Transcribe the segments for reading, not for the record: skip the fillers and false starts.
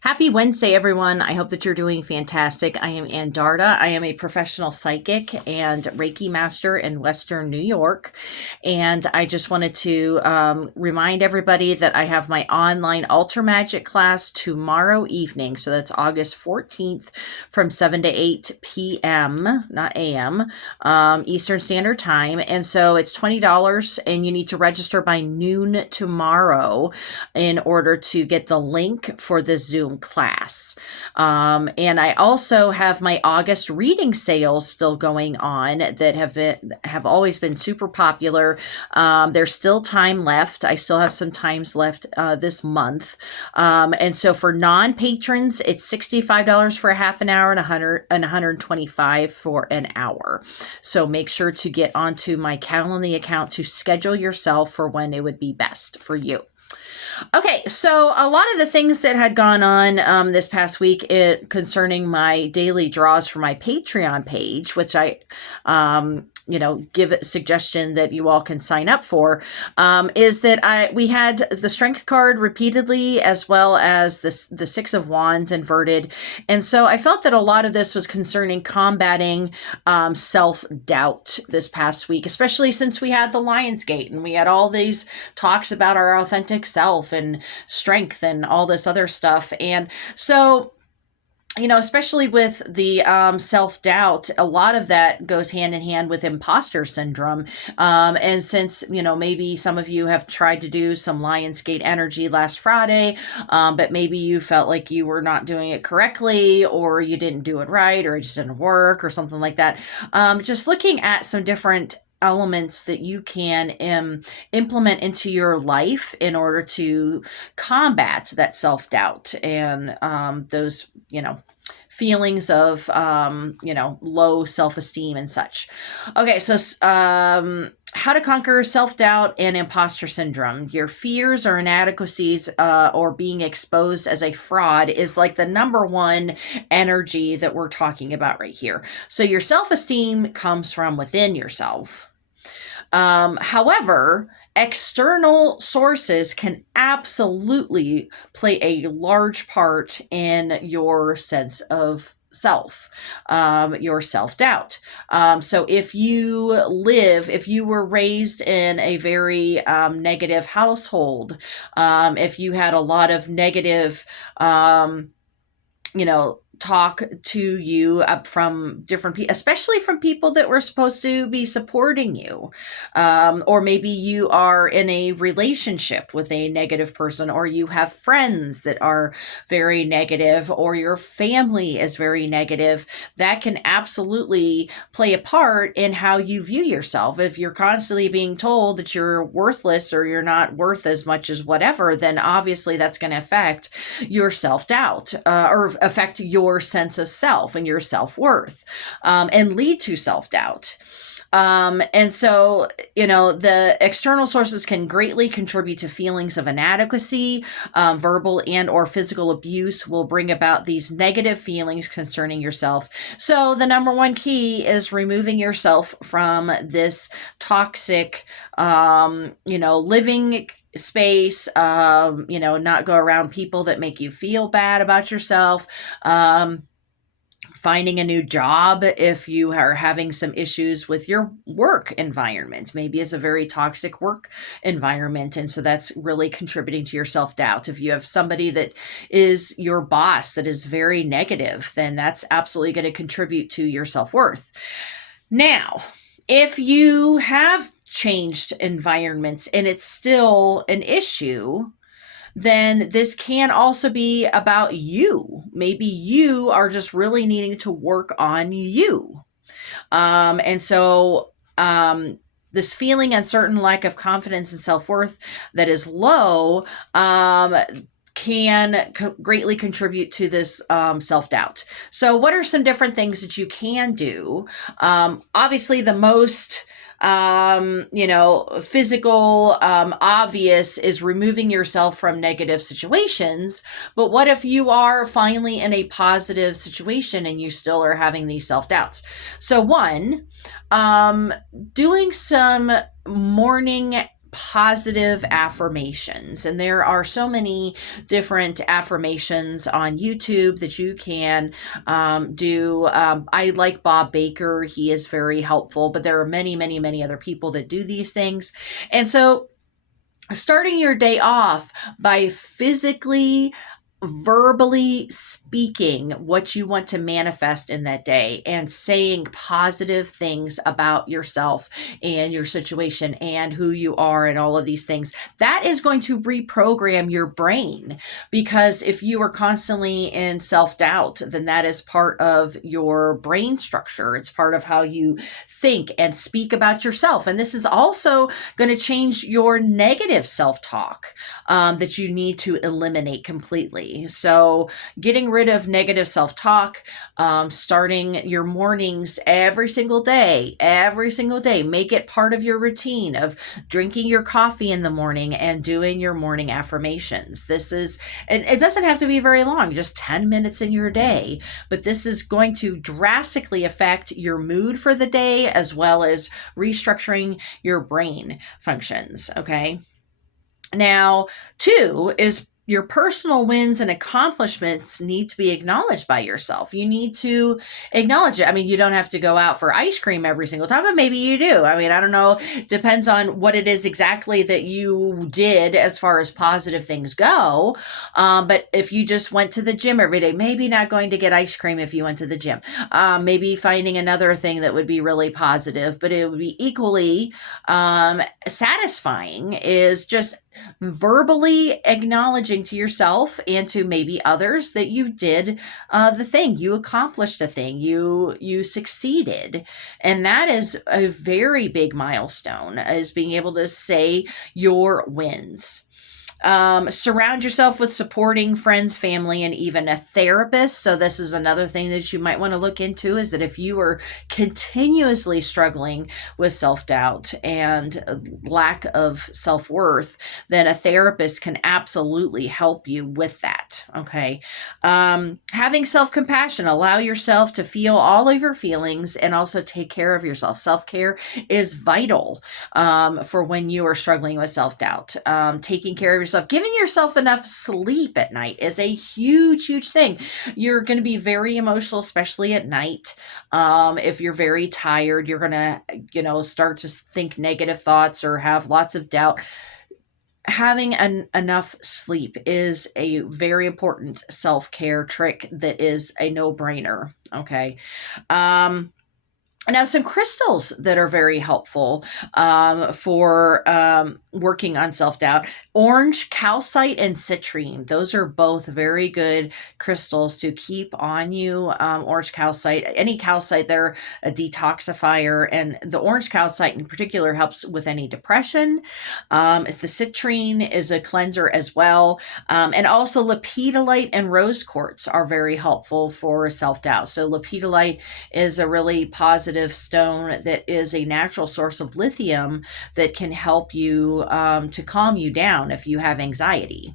Happy Wednesday, everyone. I hope that you're doing fantastic. I am Ann Darda. I am a professional psychic and Reiki master in Western New York. And I just wanted to remind everybody that I have my online Alter Magic class tomorrow evening. So that's August 14th from 7 to 8 p.m., not a.m., Eastern Standard Time. And so it's $20 and you need to register by noon tomorrow in order to get the link for this Zoom class. And I also have my August reading sales still going on that have always been super popular. There's still time left. I still have some times left this month. And so for non-patrons, it's $65 for a half an hour and $125 for an hour. So make sure to get onto my Calendly account to schedule yourself for when it would be best for you. Okay, so a lot of the things that had gone on this past week concerning my daily draws for my Patreon page, which I, give a suggestion that you all can sign up for, is that we had the Strength card repeatedly, as well as the Six of Wands inverted, and so I felt that a lot of this was concerning combating self-doubt this past week, especially since we had the Lionsgate and we had all these talks about our authentic self and strength and all this other stuff. And so, especially with the self-doubt, a lot of that goes hand in hand with imposter syndrome. And since, maybe some of you have tried to do some Lionsgate energy last Friday, but maybe you felt like you were not doing it correctly, or you didn't do it right, or it just didn't work, or something like that. Just looking at some different elements that you can implement into your life in order to combat that self-doubt and those, feelings of, low self-esteem and such. Okay, so how to conquer self-doubt and imposter syndrome. Your fears or inadequacies or being exposed as a fraud is like the number one energy that we're talking about right here. So your self-esteem comes from within yourself. However, external sources can absolutely play a large part in your sense of self, your self-doubt. So if you were raised in a very negative household, if you had a lot of negative, talk to you up from different people, especially from people that were supposed to be supporting you. Or maybe you are in a relationship with a negative person, or you have friends that are very negative, or your family is very negative. That can absolutely play a part in how you view yourself. If you're constantly being told that you're worthless or you're not worth as much as whatever, then obviously that's going to affect your self-doubt, or affect your sense of self and your self-worth, and lead to self-doubt. And so, the external sources can greatly contribute to feelings of inadequacy. Verbal and or physical abuse will bring about these negative feelings concerning yourself. So the number one key is removing yourself from this toxic, living space, not go around people that make you feel bad about yourself. Finding a new job if you are having some issues with your work environment. Maybe it's a very toxic work environment, and so that's really contributing to your self-doubt. If you have somebody that is your boss that is very negative, then that's absolutely going to contribute to your self-worth. Now, if you have changed environments and it's still an issue, then this can also be about you. Maybe you are just really needing to work on you. And so this feeling uncertain, lack of confidence and self-worth that is low can greatly contribute to this self-doubt. So what are some different things that you can do? Obviously, the most physical, obvious is removing yourself from negative situations. But what if you are finally in a positive situation and you still are having these self-doubts? So one, doing some morning positive affirmations. And there are so many different affirmations on YouTube that you can do. I like Bob Baker. He is very helpful, but there are many, many, many other people that do these things. And so starting your day off by physically verbally speaking what you want to manifest in that day and saying positive things about yourself and your situation and who you are and all of these things, that is going to reprogram your brain. Because if you are constantly in self-doubt, then that is part of your brain structure. It's part of how you think and speak about yourself. And this is also going to change your negative self-talk that you need to eliminate completely. So getting rid of negative self-talk, starting your mornings every single day, make it part of your routine of drinking your coffee in the morning and doing your morning affirmations. And it doesn't have to be very long, just 10 minutes in your day, but this is going to drastically affect your mood for the day as well as restructuring your brain functions. Okay. Now, 2 is your personal wins and accomplishments need to be acknowledged by yourself. You need to acknowledge it. I mean, you don't have to go out for ice cream every single time, but maybe you do. I mean, I don't know. Depends on what it is exactly that you did as far as positive things go. But if you just went to the gym every day, maybe not going to get ice cream if you went to the gym. Maybe finding another thing that would be really positive, but it would be equally satisfying is just verbally acknowledging to yourself and to maybe others that you did the thing, you accomplished a thing, you succeeded. And that is a very big milestone, is being able to say your wins. Surround yourself with supporting friends, family, and even a therapist. So this is another thing that you might want to look into, is that if you are continuously struggling with self-doubt and lack of self-worth, then a therapist can absolutely help you with that. Okay. Having self-compassion, allow yourself to feel all of your feelings and also take care of yourself. Self-care is vital for when you are struggling with self-doubt. Taking care of yourself, giving yourself enough sleep at night is a huge, huge thing. You're going to be very emotional, especially at night. If you're very tired, you're going to, start to think negative thoughts or have lots of doubt. Having enough sleep is a very important self-care trick that is a no-brainer. Okay. Now, some crystals that are very helpful for working on self-doubt. Orange calcite and citrine. Those are both very good crystals to keep on you. Orange calcite, any calcite, they're a detoxifier. And the orange calcite in particular helps with any depression. The citrine is a cleanser as well. And also lepidolite and rose quartz are very helpful for self-doubt. So lepidolite is a really positive stone that is a natural source of lithium that can help you to calm you down if you have anxiety.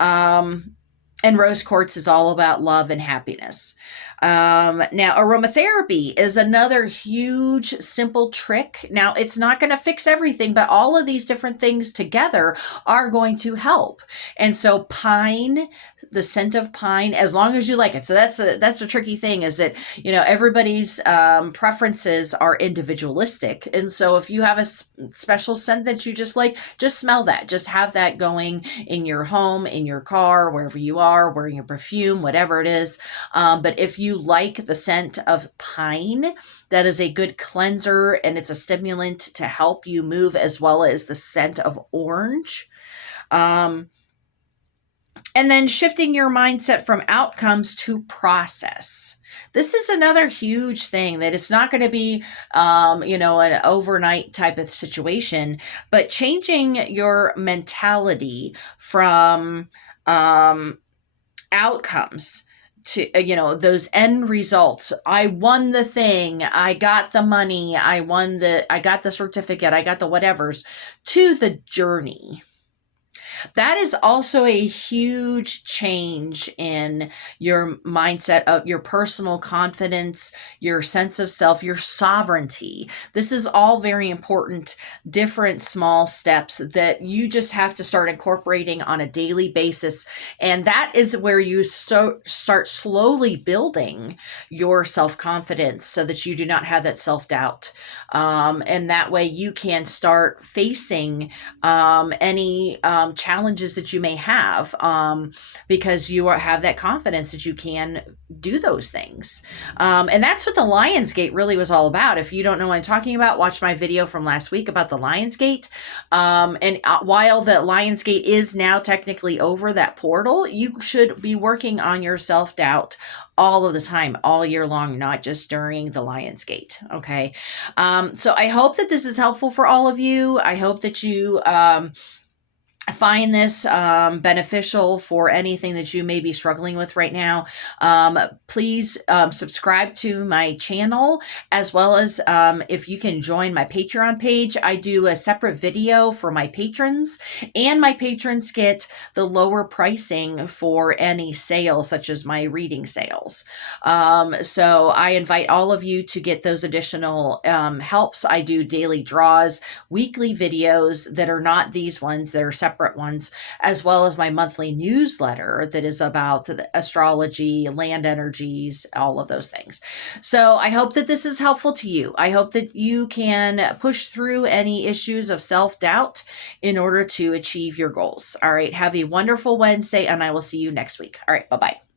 And rose quartz is all about love and happiness. Now, aromatherapy is another huge, simple trick. Now, it's not going to fix everything, but all of these different things together are going to help. And so pine, the scent of pine, as long as you like it. So that's a tricky thing, is that, everybody's preferences are individualistic. And so if you have a special scent that you just like, just smell that. Just have that going in your home, in your car, wherever you are, wearing your perfume, whatever it is. But if you like the scent of pine, that is a good cleanser and it's a stimulant to help you move, as well as the scent of orange. And then shifting your mindset from outcomes to process. This is another huge thing, that it's not going to be, an overnight type of situation, but changing your mentality from outcomes to, those end results. I won the thing. I got the money. I got the certificate. I got the whatevers, to the journey. That is also a huge change in your mindset of your personal confidence, your sense of self, your sovereignty. This is all very important, different small steps that you just have to start incorporating on a daily basis. And that is where you start slowly building your self confidence so that you do not have that self doubt. And that way you can start facing any challenges that you may have, because have that confidence that you can do those things. And that's what the Lionsgate really was all about. If you don't know what I'm talking about, watch my video from last week about the Lionsgate. And while the Lionsgate is now technically over, that portal, you should be working on your self-doubt all of the time, all year long, not just during the Lionsgate. Okay. So I hope that this is helpful for all of you. I hope that you find this beneficial for anything that you may be struggling with right now. Please subscribe to my channel, as well as if you can join my Patreon page. I do a separate video for my patrons, and my patrons get the lower pricing for any sales, such as my reading sales. So I invite all of you to get those additional helps. I do daily draws, weekly videos that are not these ones, that are separate ones, as well as my monthly newsletter that is about astrology, land energies, all of those things. So I hope that this is helpful to you. I hope that you can push through any issues of self-doubt in order to achieve your goals. All right. Have a wonderful Wednesday, and I will see you next week. All right. Bye-bye.